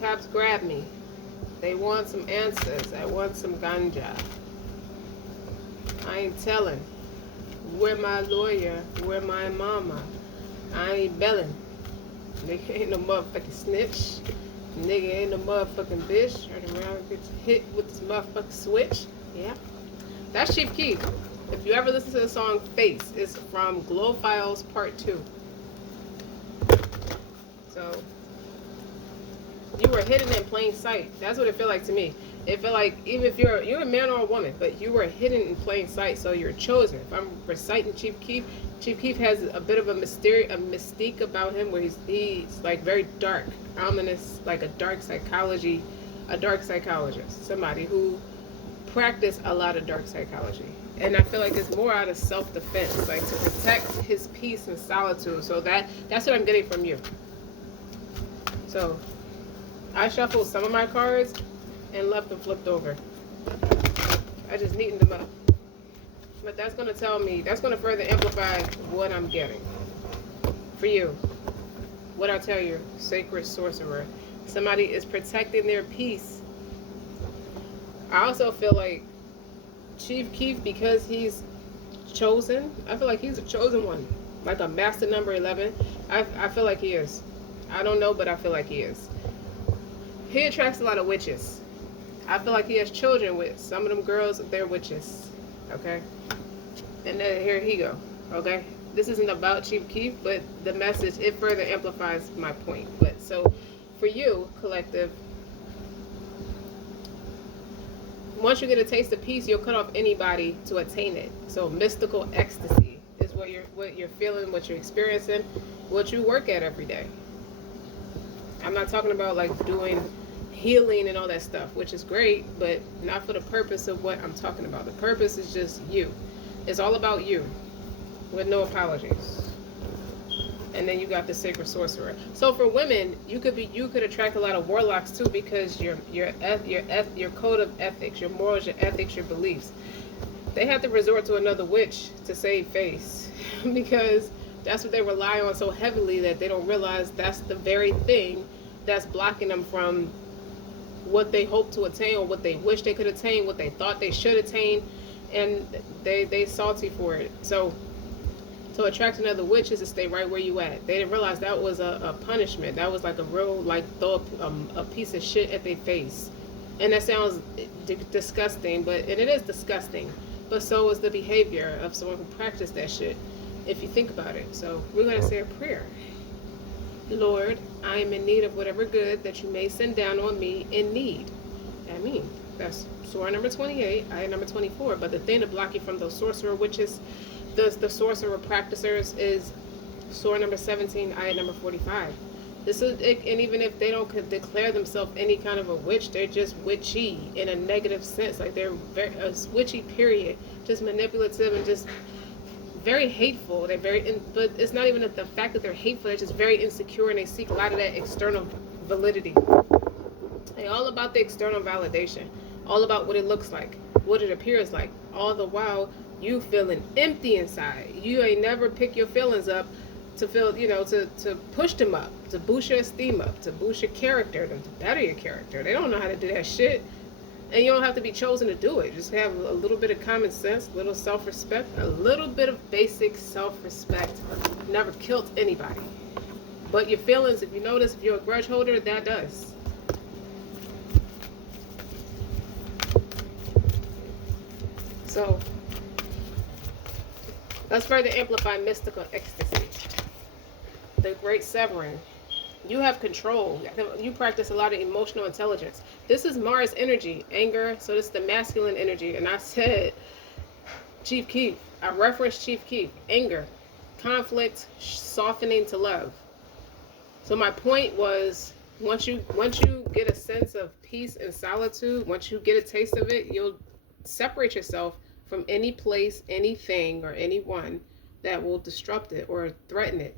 cops grab me. They want some answers. I want some ganja. I ain't telling. Where my lawyer? Where my mama? I ain't belling. Nigga ain't no motherfucking snitch. Nigga ain't no motherfucking bitch. Turn around and get hit with this motherfucking switch. Yeah. That's Chief Keef. If you ever listen to the song Face, it's from Glow Files Part 2. So, you were hidden in plain sight. That's what it felt like to me. It felt like even if you're a man or a woman, but you were hidden in plain sight, so you're chosen. If I'm reciting Chief Keef has a bit of a mystique about him where he's like very dark, ominous, like a dark psychologist, somebody who practiced a lot of dark psychology. And I feel like it's more out of self-defense, like to protect his peace and solitude. So that's what I'm getting from you. So I shuffled some of my cards and left them flipped over. I just neatened them up. But that's going to tell me, that's going to further amplify what I'm getting. For you, what I tell you, sacred sorcerer. Somebody is protecting their peace. I also feel like Chief Keef, because he's chosen, I feel like he's a chosen one. Like a master number 11. I feel like he is. I don't know, but I feel like he is. He attracts a lot of witches. I feel like he has children with some of them girls. They're witches, okay? And then here he go, okay? This isn't about Chief Keef, but the message, it further amplifies my point. But so, for you, collective, once you get a taste of peace, you'll cut off anybody to attain it. So mystical ecstasy is what you're feeling, what you're experiencing, what you work at every day. I'm not talking about like doing healing and all that stuff, which is great, but not for the purpose of what I'm talking about. The purpose is just you. It's all about you, with no apologies. And then you got the sacred sorcerer. So for women, you could attract a lot of warlocks too, because your code of ethics, your morals, your ethics, your beliefs. They have to resort to another witch to save face, because that's what they rely on so heavily that they don't realize that's the very thing that's blocking them from what they hope to attain, or what they wish they could attain, what they thought they should attain, and they salty for it. So to attract another witch is to stay right where you at. They didn't realize that was a punishment. That was like a real, like, throw a piece of shit at their face. And that sounds disgusting, and it is disgusting. But so is the behavior of someone who practiced that shit, if you think about it. So we're going to say a prayer. Lord, I am in need of whatever good that you may send down on me in need. That's Surah number 28, ayah number 24. But the thing to block you from those sorcerer witches, the sorcerer practicers, is Surah number 17, ayah number 45. This is, and even if they don't declare themselves any kind of a witch, they're just witchy in a negative sense. Like they're very witchy, period. Just manipulative and just very hateful. They're but it's not even the fact that they're hateful. They're just very insecure, and they seek a lot of that external validity. They're all about the external validation, all about what it looks like, what it appears like. All the while, you feeling empty inside. You ain't never pick your feelings up to feel, to push them up, to boost your esteem up, to boost your character, to better your character. They don't know how to do that shit. And you don't have to be chosen to do it. Just have a little bit of common sense, a little self-respect, a little bit of basic self-respect. Never killed anybody. But your feelings, if you notice, if you're a grudge holder, that does. So, let's further amplify mystical ecstasy. The great severing. You have control. You practice a lot of emotional intelligence. This is Mars energy, anger. So this is the masculine energy. And I said, Chief Keef. I referenced Chief Keef. Anger, conflict, softening to love. So my point was, once you get a sense of peace and solitude, once you get a taste of it, you'll separate yourself from any place, anything, or anyone that will disrupt it or threaten it.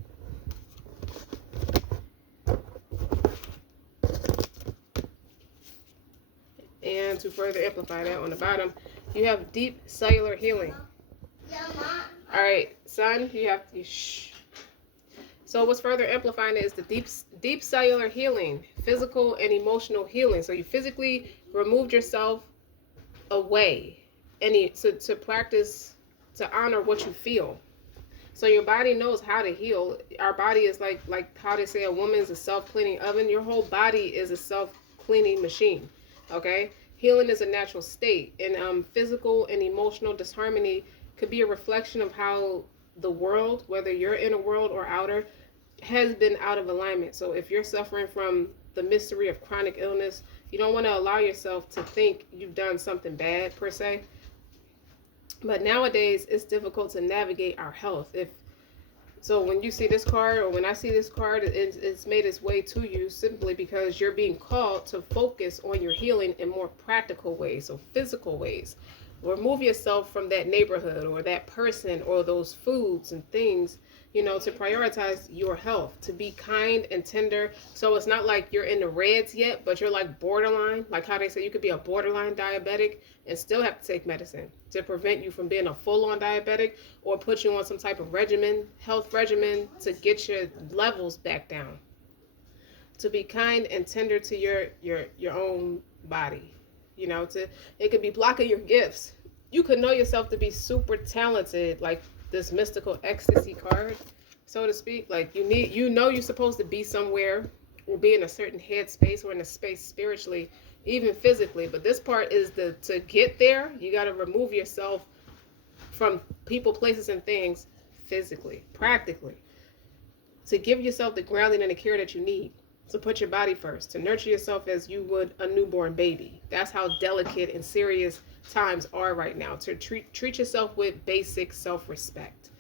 And to further amplify that, on the bottom, you have deep cellular healing. All right, son, you have to shh. So what's further amplifying it is the deep cellular healing, physical and emotional healing. So you physically removed yourself away, and to practice, to honor what you feel. So your body knows how to heal. Our body is like how they say a woman is a self-cleaning oven. Your whole body is a self-cleaning machine. Okay? Healing is a natural state. And physical and emotional disharmony could be a reflection of how the world, whether you're in a world or outer, has been out of alignment. So if you're suffering from the mystery of chronic illness, you don't want to allow yourself to think you've done something bad per se. But nowadays, it's difficult to navigate our health. So when you see this card, or when I see this card, it's made its way to you simply because you're being called to focus on your healing in more practical ways, so physical ways. Remove yourself from that neighborhood or that person or those foods and things, to prioritize your health, to be kind and tender. So it's not like you're in the reds yet, but you're like borderline, like how they say you could be a borderline diabetic and still have to take medicine to prevent you from being a full-on diabetic, or put you on some type of health regimen to get your levels back down. To be kind and tender to your own body. It could be blocking your gifts. You could know yourself to be super talented, like this mystical ecstasy card, so to speak. Like you're supposed to be somewhere or be in a certain headspace or in a space spiritually, even physically. But this part is to get there, you got to remove yourself from people, places, and things physically, practically, to give yourself the grounding and the care that you need. So put your body first, to nurture yourself as you would a newborn baby. That's how delicate and serious times are right now. To treat yourself with basic self-respect.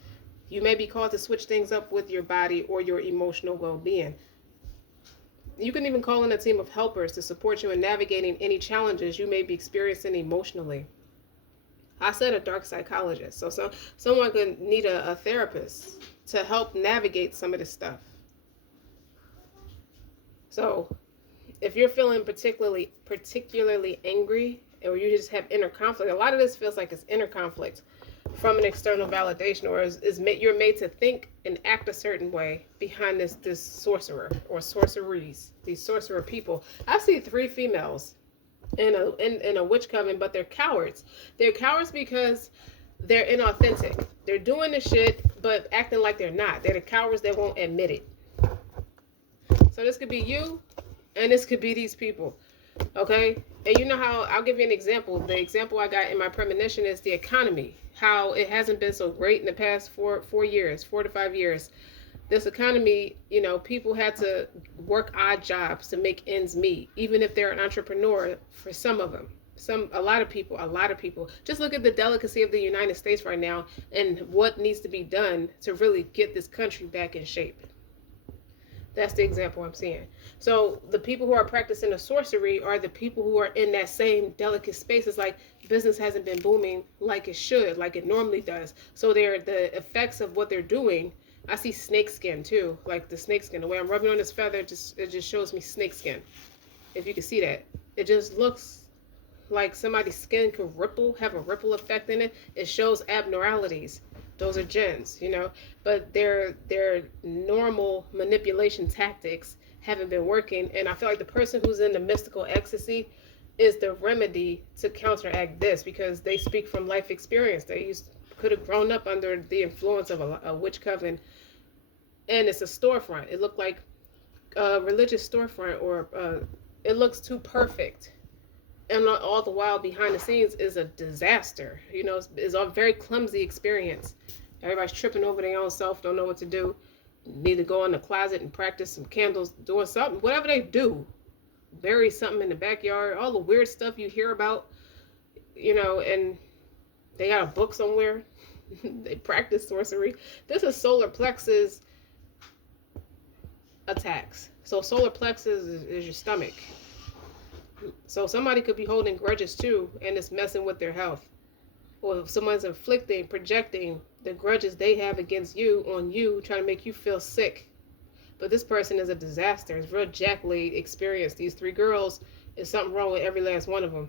You may be called to switch things up with your body or your emotional well-being. You can even call in a team of helpers to support you in navigating any challenges you may be experiencing emotionally. I said a dark psychologist, so someone could need a therapist to help navigate some of this stuff. So if you're feeling particularly angry, or you just have inner conflict, a lot of this feels like it's inner conflict from an external validation, or you're made to think and act a certain way behind this sorcerer or sorceries, these sorcerer people. I see 3 females in a witch coven, but they're cowards. They're cowards because they're inauthentic. They're doing the shit, but acting like they're not. They're the cowards that won't admit it. So this could be you, and this could be these people, okay? And you know how, I'll give you an example. The example I got in my premonition is the economy, how it hasn't been so great in the past 4 to 5 years. This economy, people had to work odd jobs to make ends meet, even if they're an entrepreneur. For some of them, a lot of people. Just look at the delicacy of the United States right now and what needs to be done to really get this country back in shape. That's the example I'm seeing. So the people who are practicing the sorcery are the people who are in that same delicate space. It's like business hasn't been booming like it should, like it normally does. So the effects of what they're doing. I see snake skin too, like the snake skin. The way I'm rubbing on this feather, it just shows me snake skin. If you can see that, it just looks like somebody's skin could have a ripple effect in it. It shows abnormalities. Those are gens, but their normal manipulation tactics haven't been working. And I feel like the person who's in the mystical ecstasy is the remedy to counteract this, because they speak from life experience. They could have grown up under the influence of a witch coven, and it's a storefront. It looked like a religious storefront, or it looks too perfect. And all the while behind the scenes is a disaster. It's a very clumsy experience. Everybody's tripping over their own self, don't know what to do. Need to go in the closet and practice some candles, doing something, whatever they do. Bury something in the backyard, all the weird stuff you hear about, and they got a book somewhere. They practice sorcery. This is solar plexus attacks. So solar plexus is your stomach. So somebody could be holding grudges too, and it's messing with their health. Or if someone's inflicting, projecting the grudges they have against you on you, trying to make you feel sick. But this person is a disaster. It's real Jack Lee experience. These 3 girls, is something wrong with every last one of them,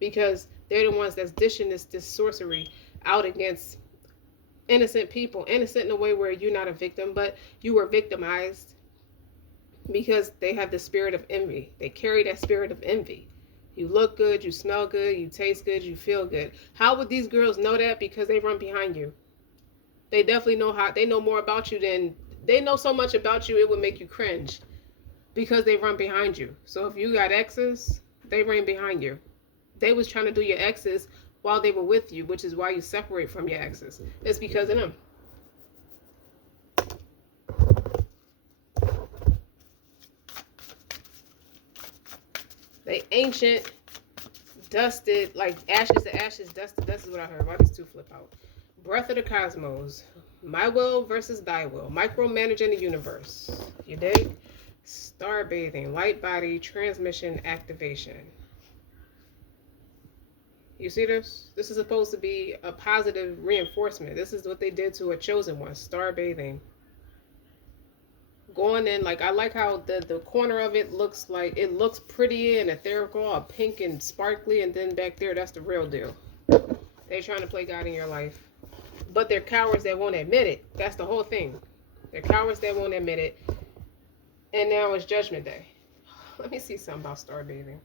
because they're the ones that's dishing this sorcery out against innocent people. Innocent in a way where you're not a victim, but you were victimized. because they have the spirit of envy. They carry that spirit of envy. You look good, you smell good, you taste good, you feel good. How would these girls know that? Because they run behind you. They definitely know how. They know more about you than they know so much about you. It would make you cringe because they run behind you. So if you got exes, they ran behind you. They was trying to do your exes while they were with you, which is why you separate from your exes. It's because of them. They ancient, dusted, like ashes to ashes, dust to dust is what I heard. Why these two flip out? Breath of the cosmos. My will versus thy will. Micromanaging the universe. You dig? Star bathing. Light body transmission activation. You see this? This is supposed to be a positive reinforcement. This is what they did to a chosen one. Star bathing. Going in, like, I like how the corner of it looks like, it looks pretty and ethereal, all pink and sparkly, and then back there, that's the real deal. They're trying to play God in your life. But they're cowards that won't admit it. That's the whole thing. They're cowards that won't admit it. And now it's Judgment Day. Let me see something about star bathing.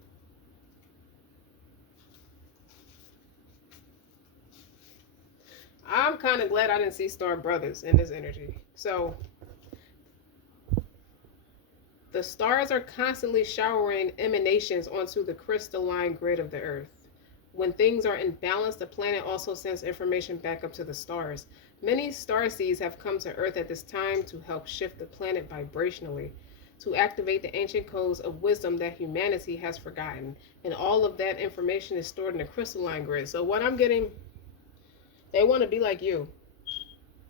I'm kind of glad I didn't see star brothers in this energy. So the stars are constantly showering emanations onto the crystalline grid of the earth. When things are in balance, the planet also sends information back up to the stars. Many star seeds have come to Earth at this time to help shift the planet vibrationally, to activate the ancient codes of wisdom that humanity has forgotten. And all of that information is stored in the crystalline grid. So what I'm getting, they want to be like you,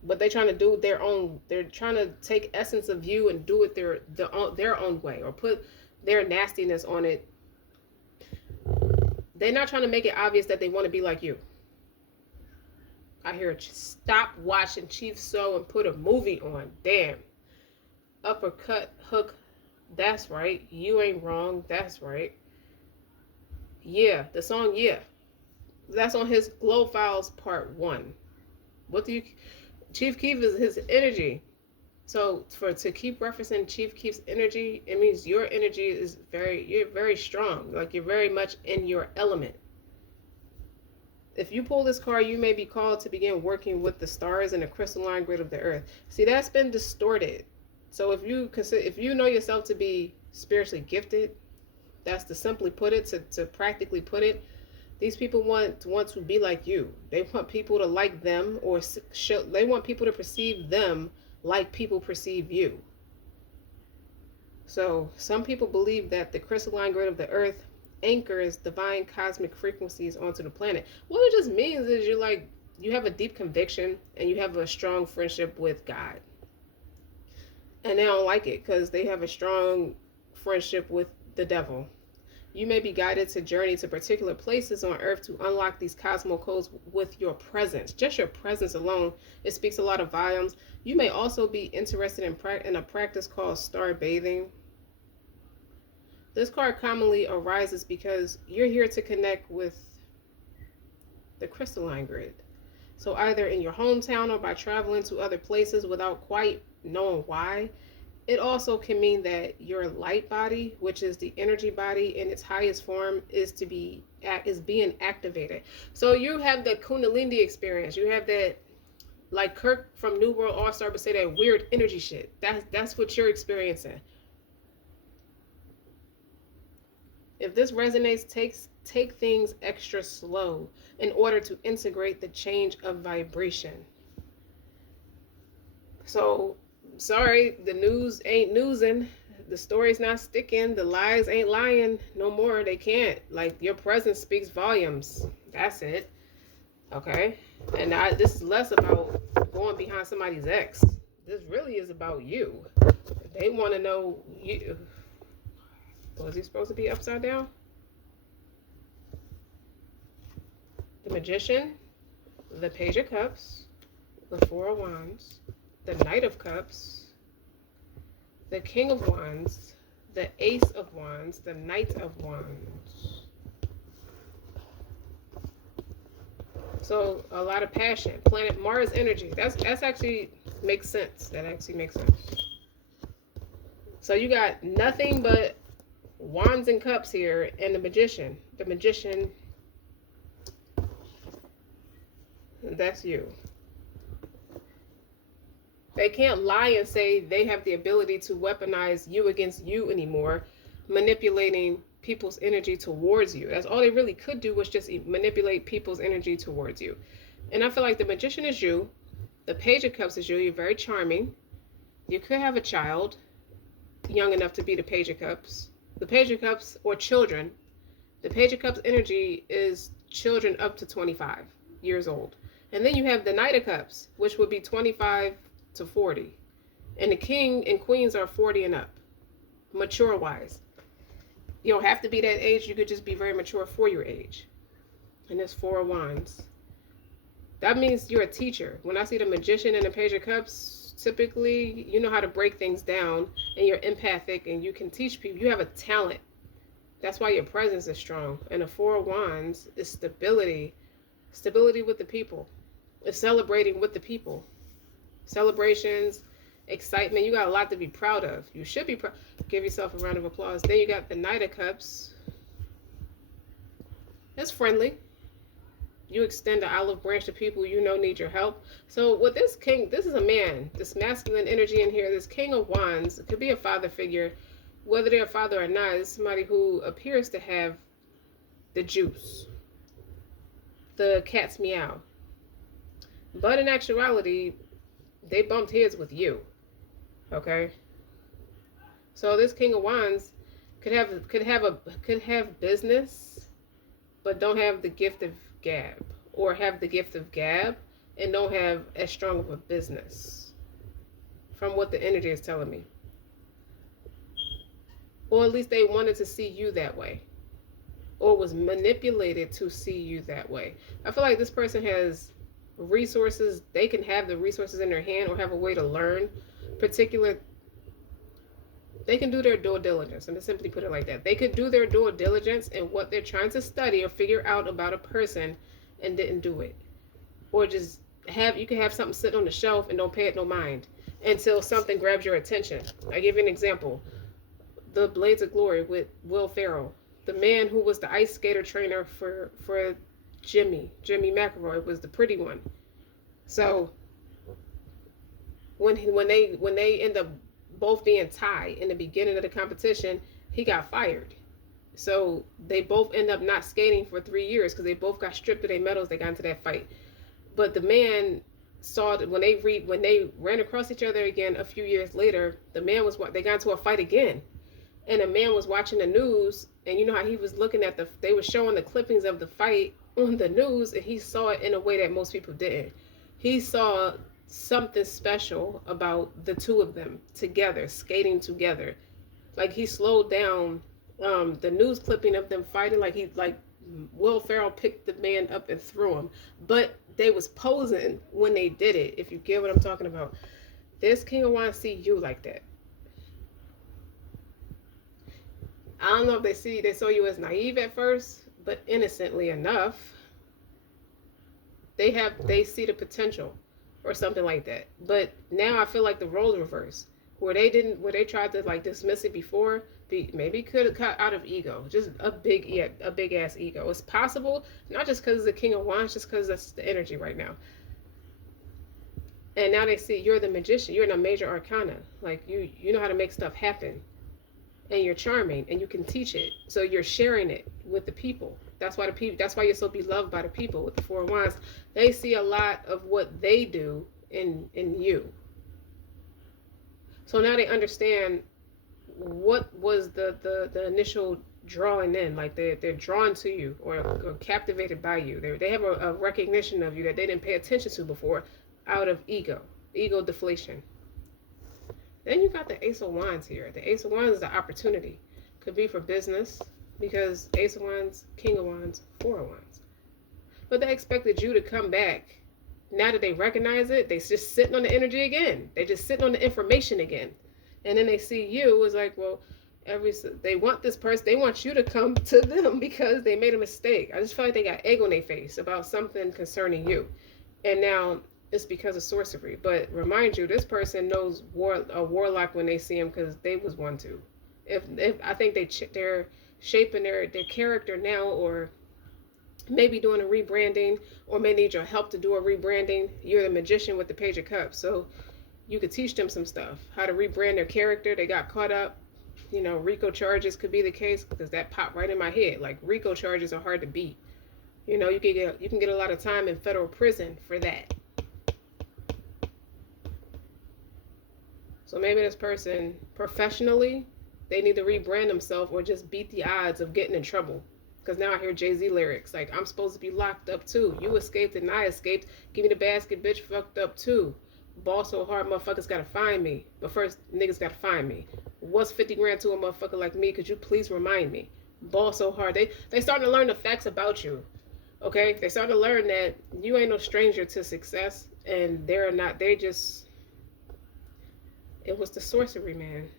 but they're trying to do their own. They're trying to take essence of you and do it their own way, or put their nastiness on it. They're not trying to make it obvious that they want to be like you. I hear stop watching Chief So and put a movie on. Damn. Uppercut hook. That's right. You ain't wrong. That's right. Yeah. The song Yeah. That's on his Glow Files Part 1. What do you... Chief Keef is his energy. So to keep referencing Chief Keef's energy, it means your energy is you're very strong. Like you're very much in your element. If you pull this card, you may be called to begin working with the stars and the crystalline grid of the earth. See, that's been distorted. So if you know yourself to be spiritually gifted, that's to simply put it, to practically put it. These people want to be like you. They want people to like them, or they want people to perceive them like people perceive you. So some people believe that the crystalline grid of the earth anchors divine cosmic frequencies onto the planet. What it just means is you have a deep conviction and you have a strong friendship with God. And they don't like it because they have a strong friendship with the devil. You may be guided to journey to particular places on earth to unlock these cosmic codes with your presence. Just your presence alone, it speaks a lot of volumes. You may also be interested in a practice called star bathing. This card commonly arises because you're here to connect with the crystalline grid. So either in your hometown or by traveling to other places without quite knowing why. It also can mean that your light body, which is the energy body in its highest form, is being activated. So you have that Kundalini experience. You have that, like Kirk from New World All-Star would say, that weird energy shit. That's what you're experiencing. If this resonates, take things extra slow in order to integrate the change of vibration. So, sorry, the news ain't newsing. The story's not sticking. The lies ain't lying no more. They can't. Like, your presence speaks volumes. That's it. Okay? And this is less about going behind somebody's ex. This really is about you. They want to know you. Was he supposed to be upside down? The Magician, the Page of Cups, the Four of Wands, the Knight of Cups, the King of Wands, the Ace of Wands, the Knight of Wands. So a lot of passion. Planet Mars energy. That's actually makes sense. That actually makes sense. So you got nothing but wands and cups here, and the magician. The magician, that's you. They can't lie and say they have the ability to weaponize you against you anymore, manipulating people's energy towards you. That's all they really could do, was just manipulate people's energy towards you. And I feel like the magician is you. The page of cups is you. You're very charming. You could have a child young enough to be the page of cups. The page of cups, or children. The page of cups energy is children up to 25 years old. And then you have the knight of cups, which would be 25 to 40. And the king and queens are 40 and up, mature wise. You don't have to be that age. You could just be very mature for your age. And there's 4 of wands. That means you're a teacher. When I see the magician and the page of cups, typically you know how to break things down, and you're empathic, and you can teach people. You have a talent. That's why your presence is strong. And the 4 of wands is stability. Stability with the people. It's celebrating with the people. Celebrations, excitement. You got a lot to be proud of. You should be proud. Give yourself a round of applause. Then you got the knight of cups. It's friendly. You extend the olive branch to people you know need your help. So with this king, this is a man. This masculine energy in here, this king of wands, it could be a father figure. Whether they're a father or not, is somebody who appears to have the juice. The cat's meow. But in actuality, they bumped heads with you. Okay? So this king of wands could have business, but don't have the gift of gab, or have the gift of gab and don't have as strong of a business, from what the energy is telling me. Or at least they wanted to see you that way, or was manipulated to see you that way. I feel like this person has resources. They can have the resources in their hand, or have a way to learn they can do their due diligence. I'm going to simply put it like that. They could do their due diligence in what they're trying to study or figure out about a person and didn't do it. Or just you can have something sit on the shelf and don't pay it no mind until something grabs your attention. I give you an example. The Blades of Glory with Will Ferrell. The man who was the ice skater trainer for Jimmy McElroy was the pretty one. So when they end up both being tied in the beginning of the competition, he got fired. So they both end up not skating for 3 years because they both got stripped of their medals. They got into that fight. But the man saw that when they ran across each other again a few years later, they got into a fight again. And a man was watching the news, and you know how he was looking at they were showing the clippings of the fight on the news, and he saw it in a way that most people didn't. He saw something special about the two of them together, skating together. Like he slowed down the news clipping of them fighting, like Will Ferrell picked the man up and threw him. But they was posing when they did it, if you get what I'm talking about. This king of wands see you like that. I don't know if they saw you as naive at first, but innocently enough, they see the potential or something like that. But now I feel like the roles reverse, where they tried to like dismiss it before, maybe could have cut out of ego, just a big ass ego. It's possible, not just because it's the king of wands, just because that's the energy right now. And now they see you're the magician, you're in a major arcana, like you know how to make stuff happen. And you're charming, and you can teach it. So you're sharing it with the people. That's why you're so beloved by the people with the 4 of wands. They see a lot of what they do in you. So now they understand what was the initial drawing in. Like they're drawn to you or captivated by you. They have a recognition of you that they didn't pay attention to before, out of ego deflation. Then you got the Ace of Wands here. The Ace of Wands is the opportunity. Could be for business, because Ace of Wands, King of Wands, 4 of Wands. But they expected you to come back. Now that they recognize it, they just sitting on the energy again. They just sitting on the information again. And then they see you as like, well, they want this person, they want you to come to them because they made a mistake. I just feel like they got egg on their face about something concerning you. And now it's because of sorcery. But remind you, this person knows a warlock when they see him because they was one too. If I think they're shaping their character now, or maybe doing a rebranding, or may need your help to do a rebranding. You're the magician with the Page of Cups, so you could teach them some stuff, how to rebrand their character. They got caught up. You know, RICO charges could be the case because that popped right in my head. Like, RICO charges are hard to beat. You know, you can get a lot of time in federal prison for that. So maybe this person, professionally, they need to rebrand themselves or just beat the odds of getting in trouble. Because now I hear Jay-Z lyrics like, I'm supposed to be locked up too. You escaped and I escaped. Give me the basket, bitch, fucked up too. Ball so hard, motherfuckers gotta find me. But first, niggas gotta find me. What's 50 grand to a motherfucker like me? Could you please remind me? Ball so hard. They starting to learn the facts about you. Okay? They starting to learn that you ain't no stranger to success. And they're not, they just, it was the sorcery, man.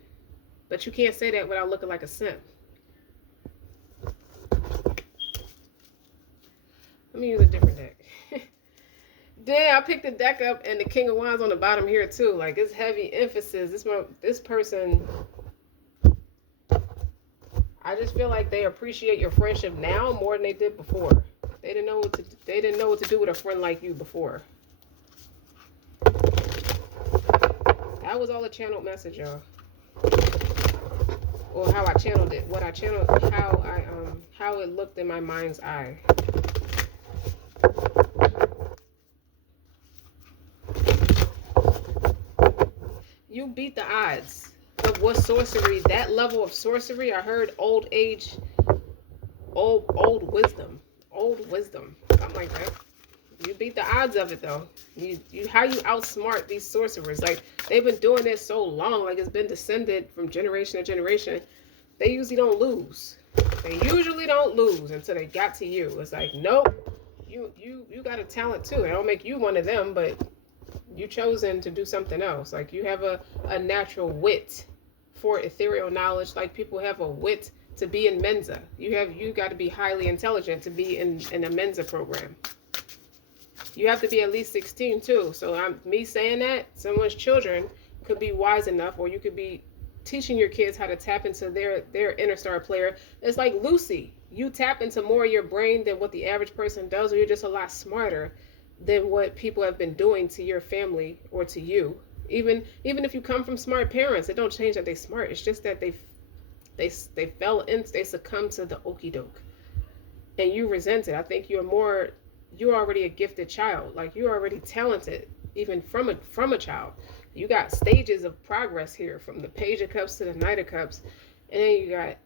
But you can't say that without looking like a simp. Let me use a different deck. Then I picked the deck up and the King of Wands on the bottom here too. Like, it's heavy emphasis. This person, I just feel like they appreciate your friendship now more than they did before. They didn't know what to do with a friend like you before. That was all a channeled message, y'all. Or how I channeled it. What I channeled, how it looked in my mind's eye. You beat the odds of what sorcery, that level of sorcery. I heard old age, old wisdom, something like that. You beat the odds of it though. How you outsmart these sorcerers? Like, they've been doing this so long, like it's been descended from generation to generation. They usually don't lose. They usually don't lose until they got to you. It's like, nope, you got a talent too. It don't make you one of them, but you chosen to do something else. Like, you have a natural wit for ethereal knowledge. Like, people have a wit to be in Mensa. You got to be highly intelligent to be in a Mensa program. You have to be at least 16 too. So me saying that, someone's children could be wise enough, or you could be teaching your kids how to tap into their inner star player. It's like Lucy. You tap into more of your brain than what the average person does, or you're just a lot smarter than what people have been doing to your family or to you. Even if you come from smart parents, it don't change that they smart. It's just that they succumbed to the okie doke, and you resent it. I think you're already a gifted child. Like, you're already talented, even from a child. You got stages of progress here, from the Page of Cups to the Knight of Cups, and then you got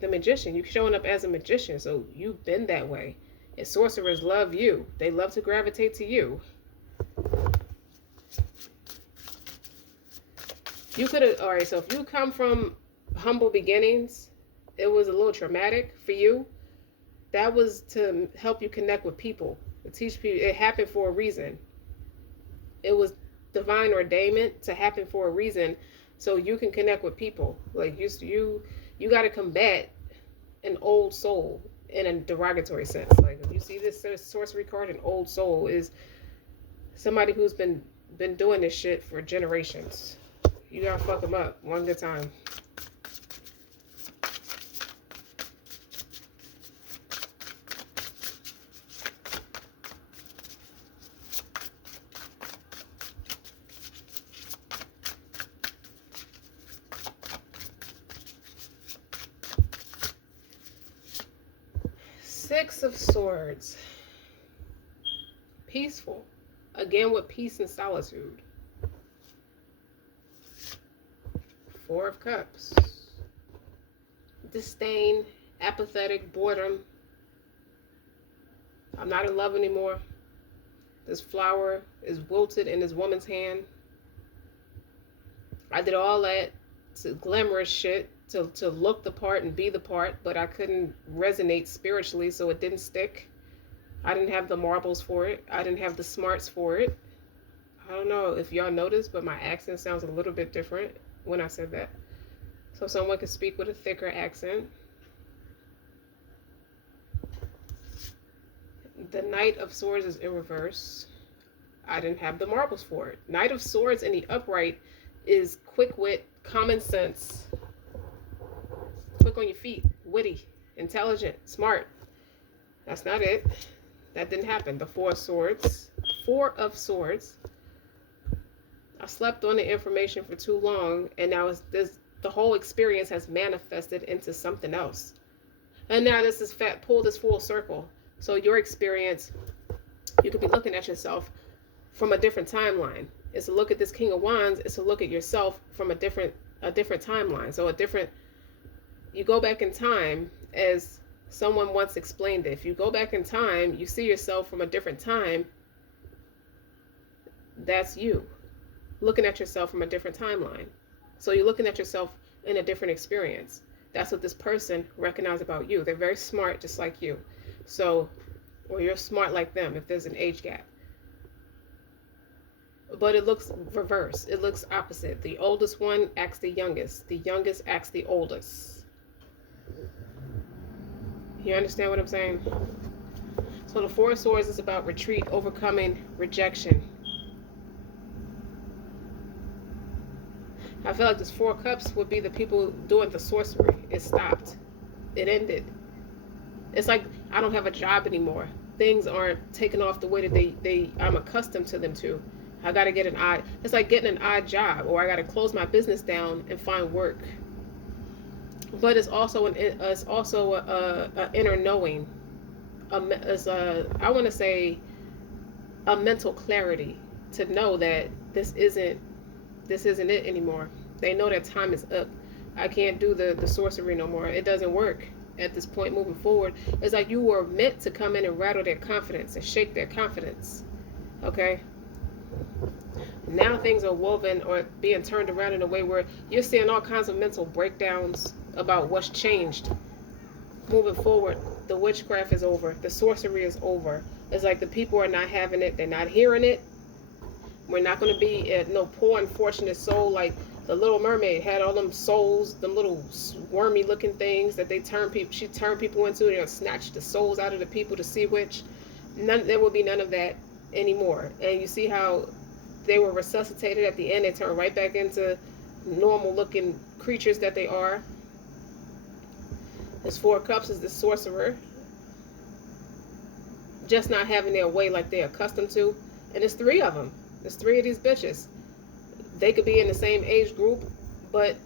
the Magician. You're showing up as a magician, so you've been that way. And sorcerers love you. They love to gravitate to you. You could have, all right, so if you come from humble beginnings, it was a little traumatic for you. That was to help you connect with people. To teach people, it happened for a reason. It was divine ordainment to happen for a reason, so you can connect with people. Like, you got to combat an old soul in a derogatory sense. Like, if you see this sorcery card, an old soul is somebody who's been doing this shit for generations. You gotta fuck them up one good time. Six of Swords. Peaceful. Again, with peace and solitude. Four of Cups. Disdain, apathetic, boredom. I'm not in love anymore. This flower is wilted in this woman's hand. I did all that glamorous shit to look the part and be the part, but I couldn't resonate spiritually, so it didn't stick. I didn't have the marbles for it. I didn't have the smarts for it. I don't know if y'all noticed, but my accent sounds a little bit different when I said that. So someone could speak with a thicker accent. The Knight of Swords is in reverse. I didn't have the marbles for it. Knight of Swords in the upright is quick wit, common sense, quick on your feet, witty, intelligent, smart. That's not it. That didn't happen. The Four of Swords. Four of Swords. I slept on the information for too long, and now the whole experience has manifested into something else. And now this is pull this full circle. So your experience, you could be looking at yourself from a different timeline. It's a look at this King of Wands. It's a look at yourself from a different timeline. So you go back in time, as someone once explained it. If you go back in time, you see yourself from a different time. That's you looking at yourself from a different timeline. So you're looking at yourself in a different experience. That's what this person recognized about you. They're very smart, just like you. So, or you're smart like them if there's an age gap. But it looks reverse. It looks opposite. The oldest one acts the youngest. The youngest acts the oldest. You understand what I'm saying? So the Four of Swords is about retreat, overcoming, rejection. I feel like this Four of Cups would be the people doing the sorcery. It stopped. It ended. It's like I don't have a job anymore. Things aren't taking off the way that I'm accustomed to them to. I got to get it's like getting an odd job, or I got to close my business down and find work. But it's also a inner knowing. I want to say a mental clarity to know that this isn't it anymore. They know that time is up. I can't do the sorcery no more. It doesn't work at this point moving forward. It's like you were meant to come in and rattle their confidence and shake their confidence. Okay? Now things are woven or being turned around in a way where you're seeing all kinds of mental breakdowns about what's changed. Moving forward, the witchcraft is over. The sorcery is over. It's like the people are not having it. They're not hearing it. We're not going to be no poor unfortunate soul like the Little Mermaid had all them souls, them little wormy looking things that she turned people into. They'll snatch the souls out of the people, the sea witch. There will be none of that anymore. And you see how they were resuscitated at the end. They turn right back into normal looking creatures that they are. This Four of Cups is the sorcerer, just not having their way like they're accustomed to. And there's three of them. There's three of these bitches. They could be in the same age group, but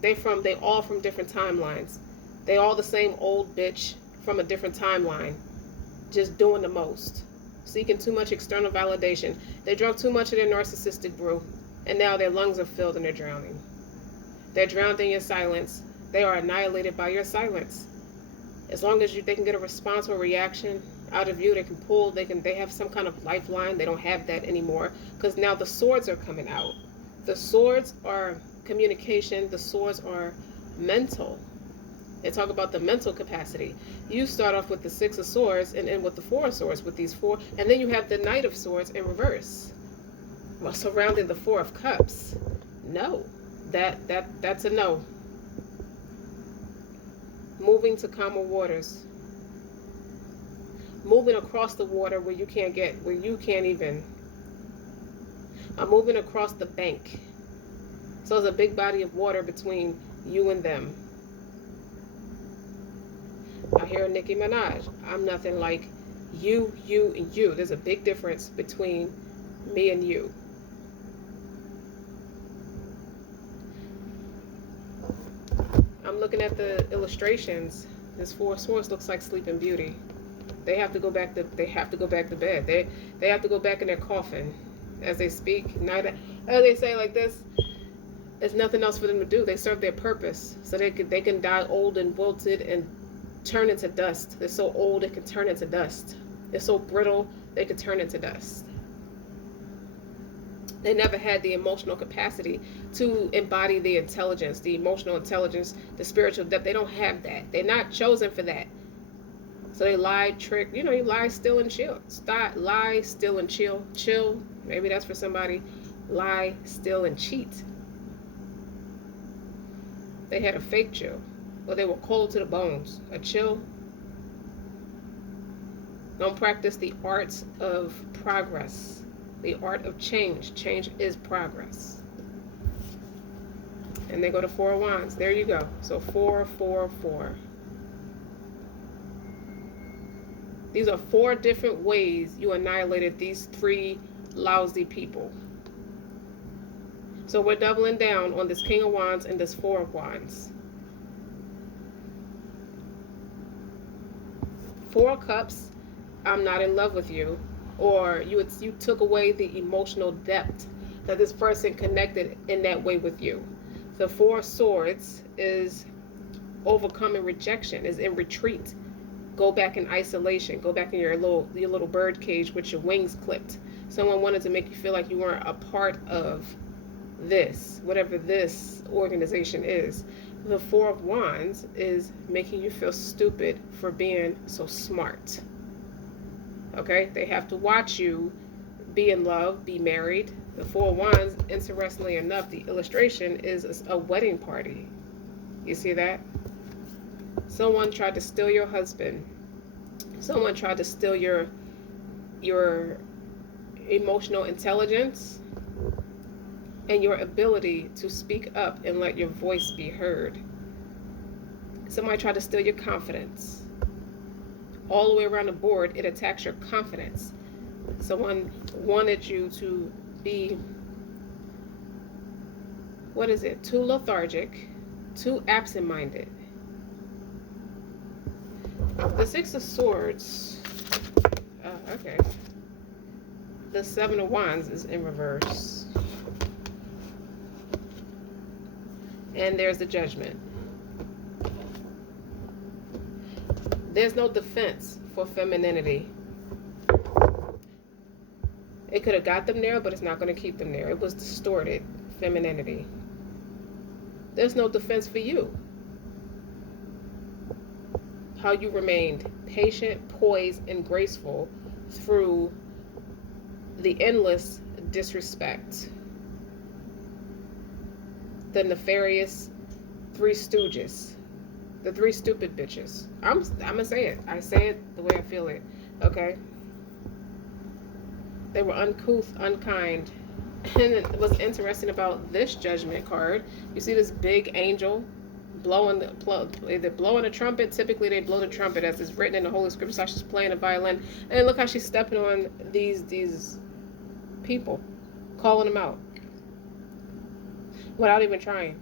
they all from different timelines. They all the same old bitch from a different timeline, just doing the most, seeking too much external validation. They drunk too much of their narcissistic brew, and now their lungs are filled and they're drowning. They're drowned in your silence. They are annihilated by your silence. As long as they can get a response or reaction out of you, they have some kind of lifeline. They don't have that anymore because now the swords are coming out. The swords are communication. The swords are mental. They talk about the mental capacity. You start off with the Six of Swords and end with the Four of Swords with these four, and then you have the Knight of Swords in reverse. Well, surrounding the Four of Cups. No, that's a no. Moving to calmer waters. Moving across the water where you can't even. I'm moving across the bank. So there's a big body of water between you and them. I hear Nicki Minaj. I'm nothing like you, and you. There's a big difference between me and you. I'm looking at the illustrations. This Four of Swords looks like Sleeping Beauty. They have to go back to bed. They have to go back in their coffin as they speak. Now that, as they say like this, there's nothing else for them to do. They serve their purpose, so they can die old and wilted and turn into dust. They're so old they can turn into dust. They're so brittle they could turn into dust. They never had the emotional capacity to embody the intelligence, the emotional intelligence, the spiritual depth. They don't have that. They're not chosen for that. So they lie, trick. You lie, steal, and chill. Stop, lie, steal, and chill. Chill. Maybe that's for somebody. Lie, steal, and cheat. They had a fake chill. Well, they were cold to the bones. A chill. Don't practice the arts of progress. The art of change. Change is progress. And they go to Four of Wands. There you go. So 4, 4, 4. These are 4 different ways you annihilated these 3 lousy people. So we're doubling down on this King of Wands and this Four of Wands. 4 of Cups, I'm not in love with you. Or you took away the emotional depth that this person connected in that way with you. The 4 of Swords is overcoming rejection, is in retreat. Go back in isolation. Go back in your little bird cage with your wings clipped. Someone wanted to make you feel like you weren't a part of this, whatever this organization is. The 4 of Wands is making you feel stupid for being so smart. Okay? They have to watch you be in love, be married. The 4 of Wands, interestingly enough, the illustration is a wedding party. You see that? Someone tried to steal your husband. Someone tried to steal your emotional intelligence and your ability to speak up and let your voice be heard. Somebody tried to steal your confidence. All the way around the board, it attacks your confidence. Someone wanted you to be, what is it? Too lethargic, too absent-minded. The 6 of Swords, okay. The 7 of Wands is in reverse. And there's the Judgment. There's no defense for femininity. It could have got them there, but it's not going to keep them there. It was distorted femininity. There's no defense for you. How you remained patient, poised, and graceful through the endless disrespect. The nefarious 3 stooges. The 3 stupid bitches. I'm gonna say it. I say it the way I feel it. Okay? They were uncouth, unkind. And what's interesting about this Judgment card, you see this big angel blowing a trumpet. Typically they blow the trumpet as it's written in the Holy Scripture. So she's playing a violin. And look how she's stepping on these people, calling them out without even trying.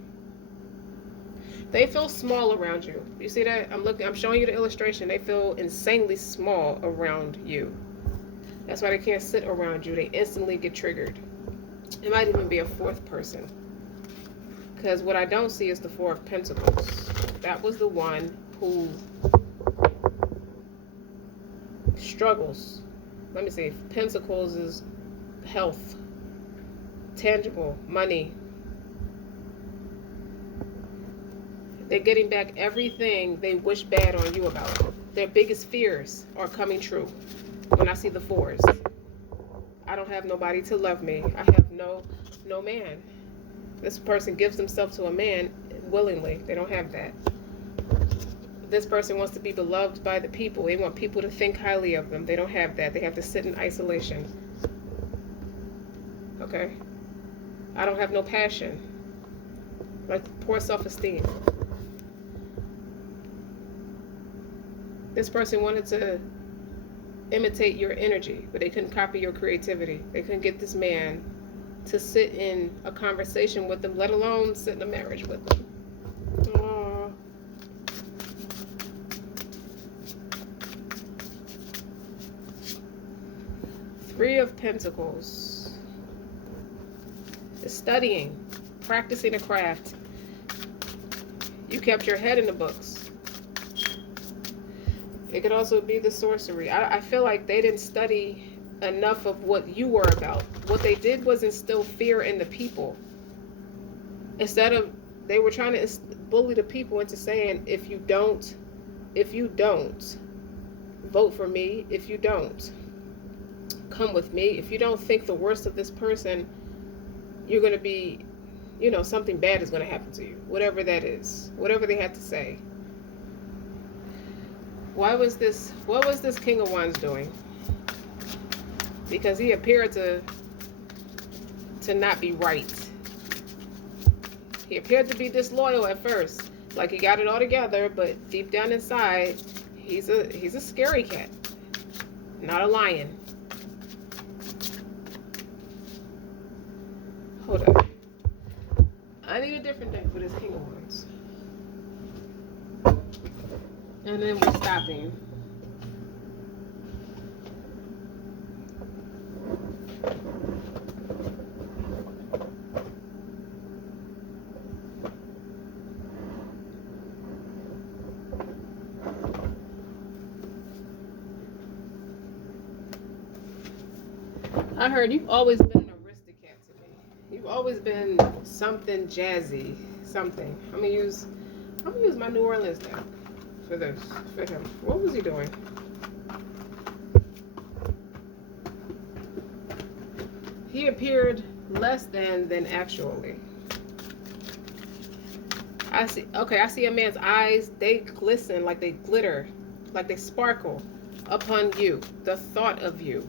They feel small around you. You see that? I'm showing you the illustration. They feel insanely small around you. That's why they can't sit around you. They instantly get triggered. It might even be a 4th person. Because what I don't see is the 4 of Pentacles. That was the one who struggles. Let me see. Pentacles is health, tangible, money. They're getting back everything they wish bad on you about. Their biggest fears are coming true. When I see the 4s, I don't have nobody to love me. I have no man. This person gives themselves to a man willingly. They don't have that. This person wants to be beloved by the people. They want people to think highly of them. They don't have that. They have to sit in isolation. Okay? I don't have no passion. Like poor self-esteem. This person wanted to imitate your energy, but they couldn't copy your creativity. They couldn't get this man to sit in a conversation with them, let alone sit in a marriage with them. Aww. Three of Pentacles. Studying, practicing a craft. You kept your head in the books. It could also be the sorcery. I feel like they didn't study enough of what you were about. What they did was instill fear in the people. Instead of, they were trying to bully the people into saying, if you don't vote for me, if you don't come with me, if you don't think the worst of this person, you're going to be, something bad is going to happen to you. Whatever that is. Whatever they had to say. What was this King of Wands doing? Because he appeared to to not be right. He appeared to be disloyal at first, like he got it all together, but deep down inside, he's a scary cat, not a lion. Hold up. I need a different deck for this King of Wands. And then we're stopping. I heard you've always been an aristocrat to me. You've always been something jazzy, something. I'm gonna use my New Orleans deck for this, for him. What was he doing? He appeared less than actually. I see a man's eyes, they glisten, like they glitter, like they sparkle upon you, the thought of you,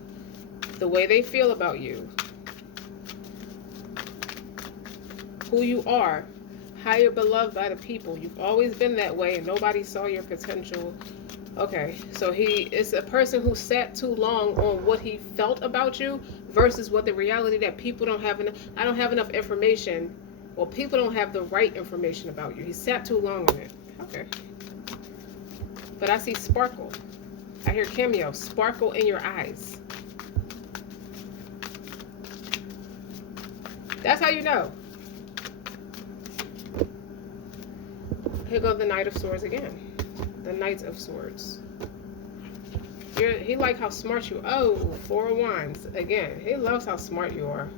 the way they feel about you, who you are, how you're beloved by the people. You've always been that way and nobody saw your potential. Okay, so he is a person who sat too long on what he felt about you versus what the reality that people don't have enough. I don't have enough information. Well, people don't have the right information about you. He sat too long on it. Okay. But I see sparkle. I hear cameo, sparkle in your eyes. That's how you know. Here goes the Knight of Swords again. The Knight of Swords. He like how smart you are. Oh, Four of Wands. Again, he loves how smart you are.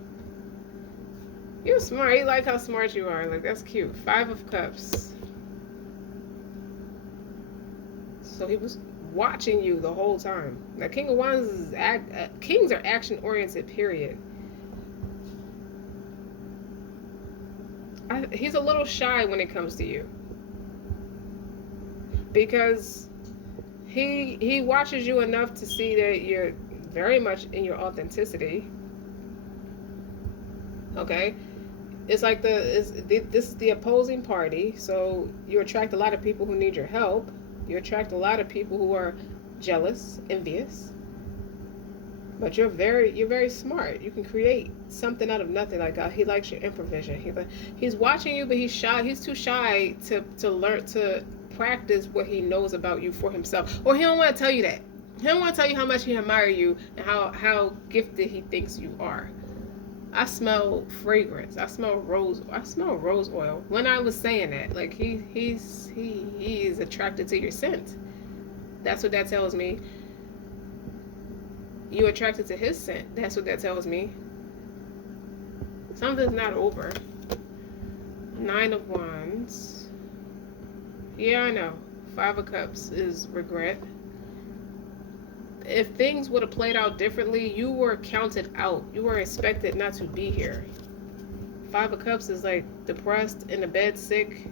You're smart. He like how smart you are. Like, that's cute. Five of Cups. So he was watching you the whole time. Now, King of Wands is kings are action-oriented, period. He's a little shy when it comes to you. Because he watches you enough to see that you're very much in your authenticity. Okay? It's like this is the opposing party, so you attract a lot of people who need your help. You attract a lot of people who are jealous, envious. But you're very smart. You can create something out of nothing. Like he likes your improvisation. He's watching you, but he's shy. He's too shy to learn to practice what he knows about you for himself. Or he don't want to tell you that. He don't want to tell you how much he admires you and how gifted he thinks you are. I smell fragrance. I smell rose oil. When I was saying that, like he is attracted to your scent. That's what that tells me. You attracted to his scent. That's what that tells me. Something's not over. Nine of Wands. Yeah, I know. Five of Cups is regret. If things would have played out differently, you were counted out. You were expected not to be here. Five of Cups is like depressed, in the bed, sick,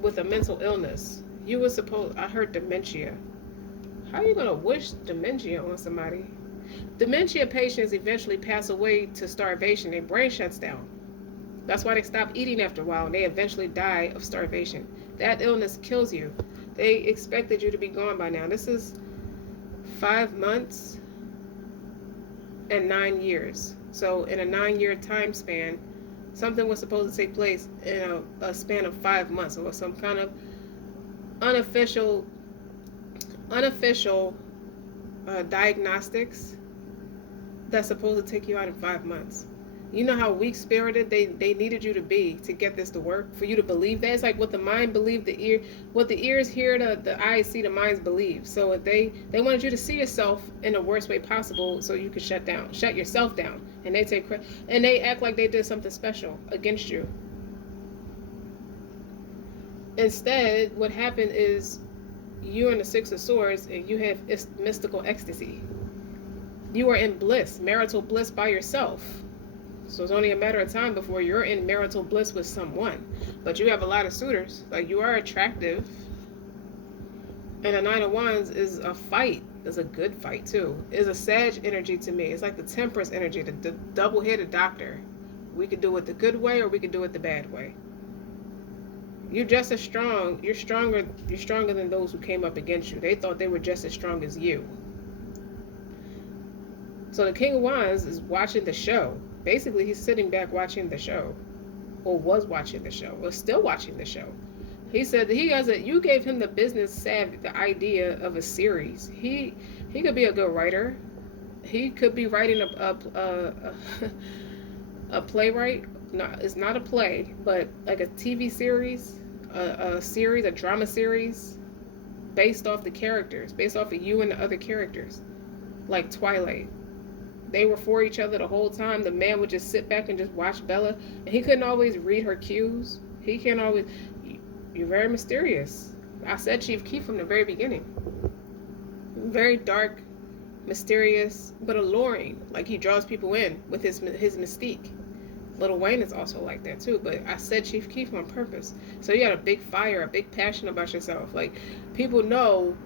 with a mental illness. You were supposed... I heard dementia. How are you going to wish dementia on somebody? Dementia patients eventually pass away to starvation. Their brain shuts down. That's why they stop eating after a while, and they eventually die of starvation. That illness kills you. They expected you to be gone by now. This is 5 months and 9 years. So in a 9-year time span, something was supposed to take place in a span of 5 months, or some kind of unofficial diagnostics that's supposed to take you out in 5 months. You know how weak-spirited they needed you to be to get this to work, for you to believe that. It's like what the mind believed, what the ears hear, the eyes see, the minds believe. So if they wanted you to see yourself in the worst way possible, so you could shut yourself down, and they take credit, and they act like they did something special against you. Instead, what happened is you're in the Six of Swords, and you have mystical ecstasy. You are in bliss, marital bliss by yourself. So it's only a matter of time before you're in marital bliss with someone. But you have a lot of suitors. Like, you are attractive. And the Nine of Wands is a fight. is a good fight too. It's a Sag energy to me. It's like the Temperance energy, the double-headed doctor. We could do it the good way, or we could do it the bad way. You're just as strong. You're stronger. You're stronger than those who came up against you. They thought they were just as strong as you. So the King of Wands is watching the show. Basically, he's sitting back watching the show, or was watching the show, or still watching the show. He said that you gave him the business savvy, the idea of a series. He could be a good writer. He could be writing a playwright. No, it's not a play, but like a TV series, a drama series, based off the characters, based off of you and the other characters, like Twilight. They were for each other the whole time. The man would just sit back and just watch Bella, and he couldn't always read her cues. He can't always. You're very mysterious. I said Chief Keef from the very beginning. Very dark, mysterious, but alluring. Like he draws people in with his mystique. Lil Wayne is also like that too, but I said Chief Keef on purpose. So you got a big fire, a big passion about yourself. Like people know,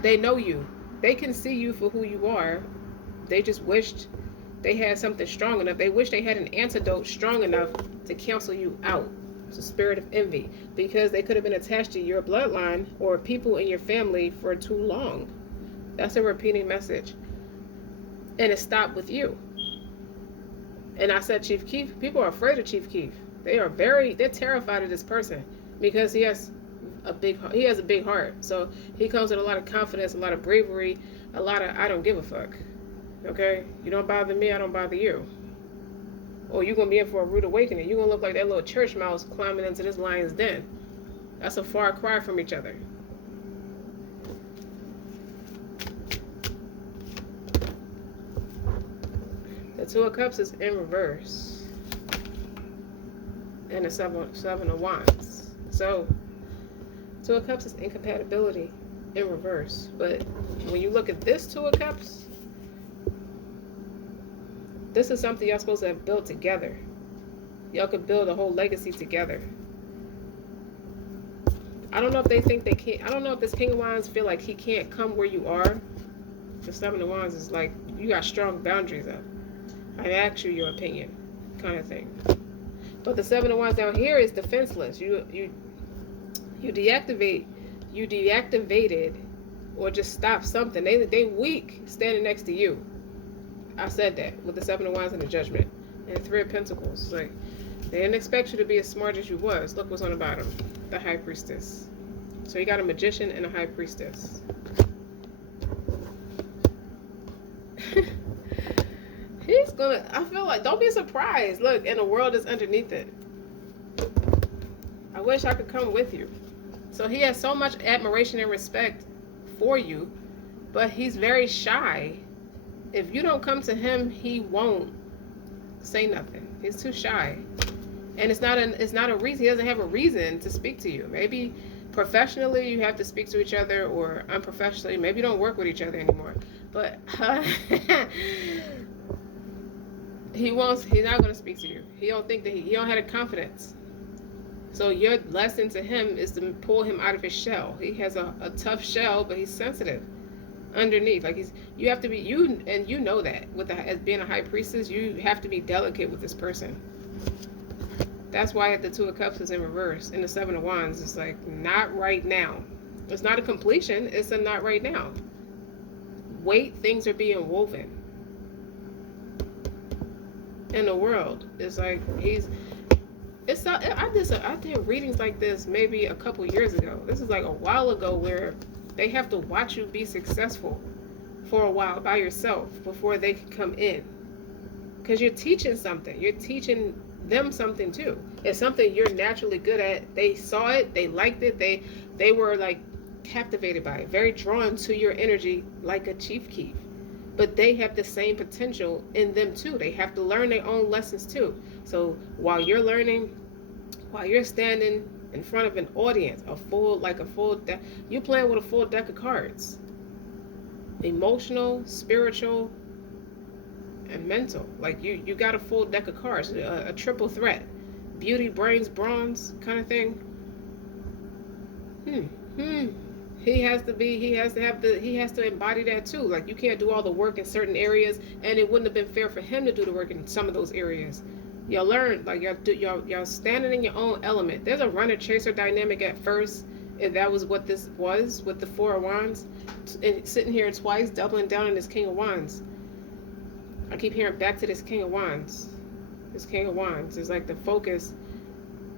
they know you. They can see you for who you are. They just wished they had something strong enough. They wish they had an antidote strong enough to cancel you out. It's a spirit of envy, because they could have been attached to your bloodline or people in your family for too long. That's a repeating message. And it stopped with you. And I said Chief Keef, people are afraid of Chief Keef. They're terrified of this person because he has a big heart. So he comes with a lot of confidence, a lot of bravery, a lot of I don't give a fuck. Okay? You don't bother me, I don't bother you. Or you're going to be in for a rude awakening. You're going to look like that little church mouse climbing into this lion's den. That's a far cry from each other. The Two of Cups is in reverse. And the Seven of Wands. So, Two of Cups is incompatibility in reverse. But when you look at this Two of Cups, this is something y'all supposed to have built together. Y'all could build a whole legacy together. I don't know if they think they can't. I don't know if this King of Wands feel like he can't come where you are. The Seven of Wands is like, you got strong boundaries up. I ask you your opinion, kind of thing. But the Seven of Wands down here is defenseless. You deactivated or just stopped something. They weak standing next to you. I said that with the Seven of Wands and the Judgment. And the Three of Pentacles. It's like, they didn't expect you to be as smart as you was. Look what's on the bottom. The High Priestess. So you got a Magician and a High Priestess. He's gonna, I feel like, don't be surprised. Look, and the world is underneath it. I wish I could come with you. So he has so much admiration and respect for you, but he's very shy. If you don't come to him, he won't say nothing. He's too shy. And it's not a reason. He doesn't have a reason to speak to you. Maybe professionally you have to speak to each other, or unprofessionally, maybe you don't work with each other anymore. But he's not going to speak to you. He don't think that he don't have the confidence. So your lesson to him is to pull him out of his shell. He has a tough shell, but he's sensitive underneath. Like you have to be, and you know that as being a High Priestess, you have to be delicate with this person. That's why the Two of Cups is in reverse, and the Seven of Wands is like, not right now. It's not a completion, it's a not right now. Wait, things are being woven in the world. It's like I did readings like this maybe a couple years ago. This is like a while ago, where they have to watch you be successful for a while by yourself before they can come in. Because you're teaching something. You're teaching them something too. It's something you're naturally good at. They saw it, they liked it, they were like captivated by it, very drawn to your energy, like a Chief Keef. But they have the same potential in them too. They have to learn their own lessons too. So while you're learning, while you're standing in front of an audience, you're playing with a full deck of cards. Emotional, spiritual, and mental. Like you got a full deck of cards, a triple threat. Beauty, brains, bronze kind of thing. he has to embody that too. Like, you can't do all the work in certain areas, and it wouldn't have been fair for him to do the work in some of those areas. Y'all learn, like, y'all standing in your own element. There's a runner chaser dynamic at first, if that was what this was with the Four of Wands, and sitting here twice, doubling down on this King of Wands. I keep hearing back to this King of Wands. This King of Wands is like the focus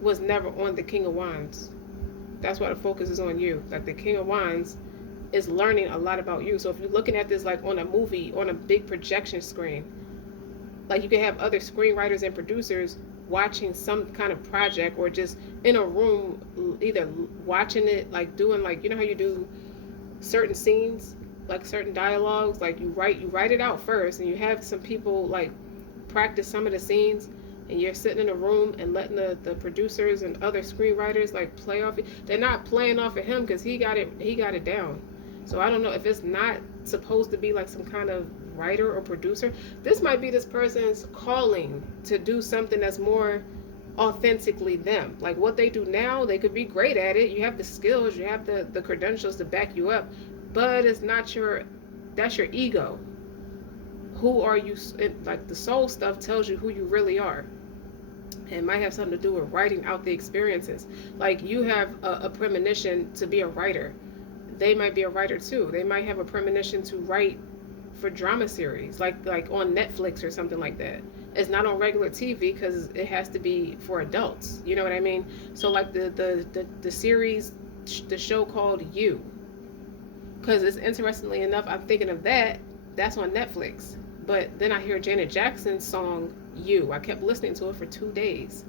was never on the King of Wands. That's why the focus is on you. Like, the King of Wands is learning a lot about you. So if you're looking at this like on a movie, on a big projection screen, like, you can have other screenwriters and producers watching some kind of project, or just in a room, either watching it, like doing, like, you know how you do certain scenes, like certain dialogues, like you write it out first, and you have some people like practice some of the scenes, and you're sitting in a room and letting the producers and other screenwriters like play off it. They're not playing off of him because he got it down. So I don't know if it's not supposed to be like some kind of writer or producer. This might be this person's calling to do something that's more authentically them. Like, what they do now, they could be great at it. You have the skills, you have the credentials to back you up, but it's not that's your ego. Who are you? Like, the soul stuff tells you who you really are. It might have something to do with writing out the experiences. Like, you have a premonition to be a writer. They might be a writer too. They might have a premonition to write for drama series, like on Netflix or something like that. It's not on regular TV because it has to be for adults. You know what I mean? So like the series, the show called You. Because it's, interestingly enough, I'm thinking of that. That's on Netflix. But then I hear Janet Jackson's song You. I kept listening to it for 2 days.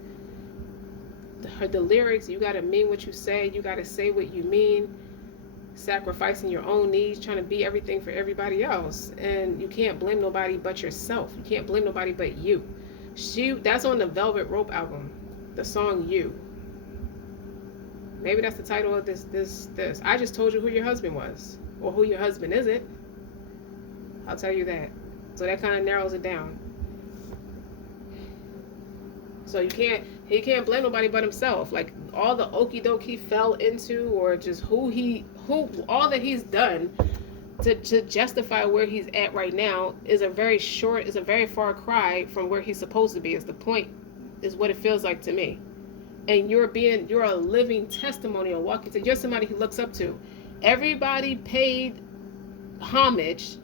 The lyrics, you gotta mean what you say. You gotta say what you mean. Sacrificing your own needs, trying to be everything for everybody else, and you can't blame nobody but yourself. You can't blame nobody but you. That's on the Velvet Rope album, the song You. Maybe that's the title of this. I just told you who your husband was, or who your husband isn't. I'll tell you that. So that kind of narrows it down. So he can't blame nobody but himself. Like, all the okie doke he fell into, or just all that he's done to justify where he's at right now is a very far cry from where he's supposed to be. Is the point, is what it feels like to me. And you're a living testimony, or walking to, you're somebody he looks up to. Everybody paid homage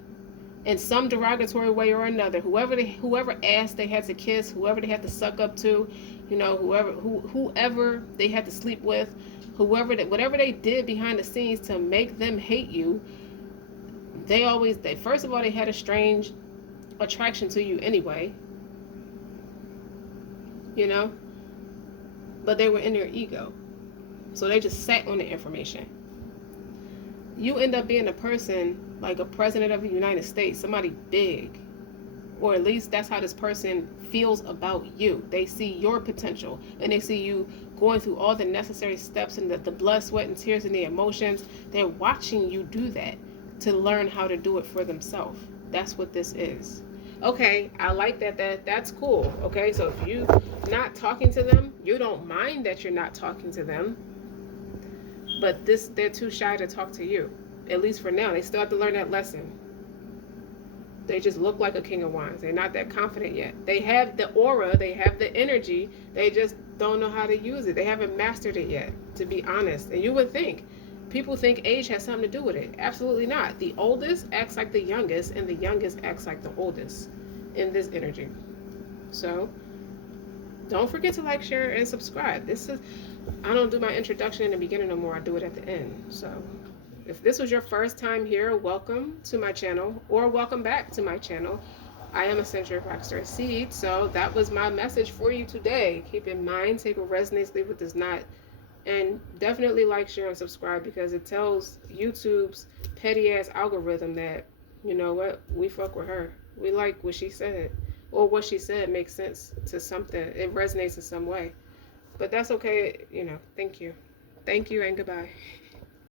in some derogatory way or another. Whoever ass they had to kiss, whoever they had to suck up to, whoever they had to sleep with, whatever they did behind the scenes to make them hate you, they first of all, they had a strange attraction to you anyway, but they were in their ego, so they just sat on the information. You end up being a person like a president of the United States, somebody big, or at least that's how this person feels about you. They see your potential, and they see you going through all the necessary steps, and the blood, sweat, and tears, and the emotions. They're watching you do that to learn how to do it for themselves. That's what this is. Okay, I like that. That's cool. Okay, so if you not talking to them, you don't mind that you're not talking to them, but they're too shy to talk to you. At least for now. They still have to learn that lesson. They just look like a King of Wands. They're not that confident yet. They have the aura, they have the energy, they just don't know how to use it. They haven't mastered it yet, to be honest. And you would think, people think age has something to do with it. Absolutely not. The oldest acts like the youngest, and the youngest acts like the oldest in this energy. So don't forget to like, share, and subscribe. I don't do my introduction in the beginning no more. I do it at the end. So if this was your first time here, welcome to my channel, or welcome back to my channel. I am Essential RockStar'Seed, so that was my message for you today. Keep in mind, take what resonates, leave what does not, and definitely like, share, and subscribe, because it tells YouTube's petty-ass algorithm that, you know what, we fuck with her. We like what she said, or what she said makes sense to something. It resonates in some way. But that's okay, thank you. Thank you, and goodbye.